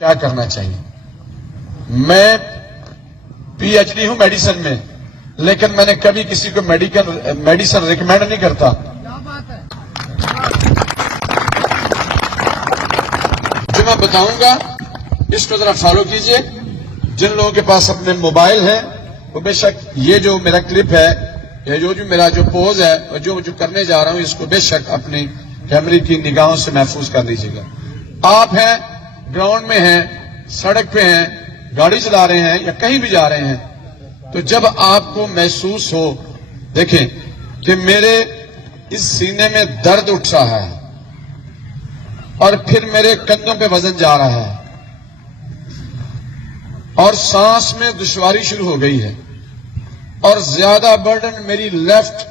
کیا کرنا چاہیے؟ میں پی ایچ ڈی ہوں میڈیسن میں، لیکن میں نے کبھی کسی کو میڈیسن ریکمینڈ نہیں کرتا۔ جو میں بتاؤں گا اس کو ذرا فالو کیجئے۔ جن لوگوں کے پاس اپنے موبائل ہیں وہ بے شک یہ جو میرا کلپ ہے، یہ جو میرا جو پوز ہے اور جو کرنے جا رہا ہوں، اس کو بے شک اپنی کیمرے کی نگاہوں سے محفوظ کر لیجیے گا۔ آپ ہیں، گراؤنڈ میں ہیں، سڑک پہ ہیں، گاڑی چلا رہے ہیں یا کہیں بھی جا رہے ہیں، تو جب آپ کو محسوس ہو، دیکھیں کہ میرے اس سینے میں درد اٹھ رہا ہے اور پھر میرے کندھوں پہ وزن جا رہا ہے اور سانس میں دشواری شروع ہو گئی ہے اور زیادہ برڈن میری لیفٹ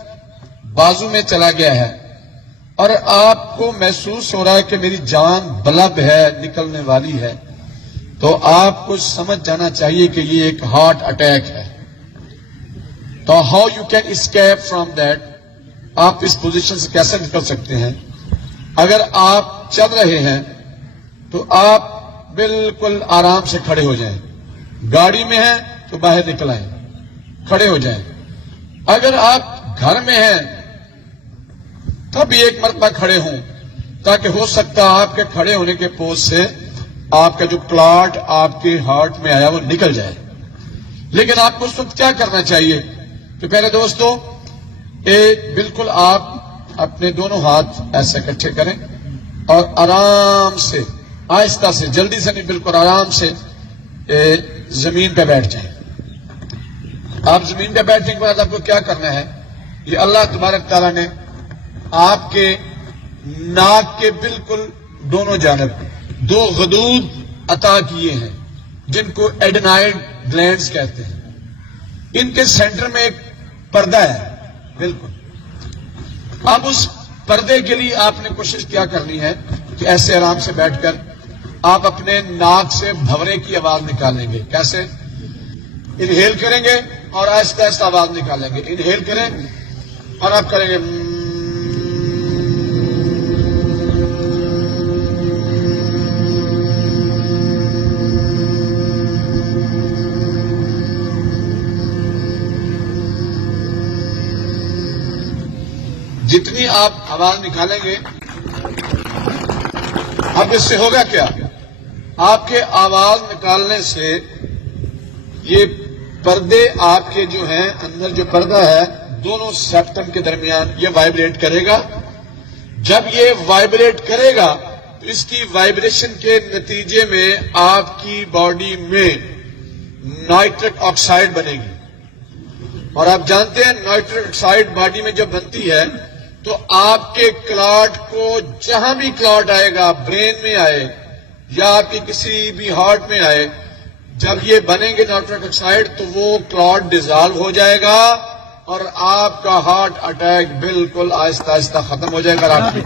بازو میں چلا گیا ہے اور آپ کو محسوس ہو رہا ہے کہ میری جان بلب ہے، نکلنے والی ہے، تو آپ کو سمجھ جانا چاہیے کہ یہ ایک ہارٹ اٹیک ہے۔ تو how you can escape from that, آپ اس پوزیشن سے کیسے نکل سکتے ہیں؟ اگر آپ چل رہے ہیں تو آپ بالکل آرام سے کھڑے ہو جائیں، گاڑی میں ہیں تو باہر نکل آئیں، کھڑے ہو جائیں۔ اگر آپ گھر میں ہیں تب بھی ایک مرتبہ کھڑے ہوں، تاکہ ہو سکتا آپ کے کھڑے ہونے کے پوز سے آپ کا جو کلاٹ آپ کے ہارٹ میں آیا وہ نکل جائے۔ لیکن آپ کو اس وقت کیا کرنا چاہیے؟ تو پہلے دوستو، بالکل آپ اپنے دونوں ہاتھ ایسے اکٹھے کریں اور آرام سے، آہستہ سے، جلدی سے نہیں، بالکل آرام سے زمین پہ بیٹھ جائیں۔ آپ زمین پہ بیٹھنے کے بعد آپ کو کیا کرنا ہے؟ یہ اللہ تبارک تعالیٰ نے آپ کے ناک کے بالکل دونوں جانب دو غدود عطا کیے ہیں، جن کو ایڈنائڈ گلینڈز کہتے ہیں۔ ان کے سینٹر میں ایک پردہ ہے، بالکل۔ اب اس پردے کے لیے آپ نے کوشش کیا کرنی ہے کہ ایسے آرام سے بیٹھ کر آپ اپنے ناک سے بھنورے کی آواز نکالیں گے۔ کیسے؟ انہیل کریں گے اور آہستہ آہستہ آواز نکالیں گے۔ انہیل کریں اور آپ کریں گے جتنی آپ آواز نکالیں گے، اب اس سے ہوگا کیا؟ آپ کے آواز نکالنے سے یہ پردے آپ کے جو ہیں، اندر جو پردہ ہے دونوں سیپٹم کے درمیان، یہ وائبریٹ کرے گا۔ جب یہ وائبریٹ کرے گا تو اس کی وائبریشن کے نتیجے میں آپ کی باڈی میں نائٹرک آکسائڈ بنے گی، اور آپ جانتے ہیں نائٹرک آکسائڈ باڈی میں جب بنتی ہے تو آپ کے کلاٹ کو، جہاں بھی کلاٹ آئے گا، برین میں آئے یا آپ کی کسی بھی ہارٹ میں آئے، جب یہ بنیں گے نائٹرک آکسائڈ تو وہ کلاٹ ڈیزالو ہو جائے گا اور آپ کا ہارٹ اٹیک بالکل آہستہ آہستہ ختم ہو جائے گا اور آپ کی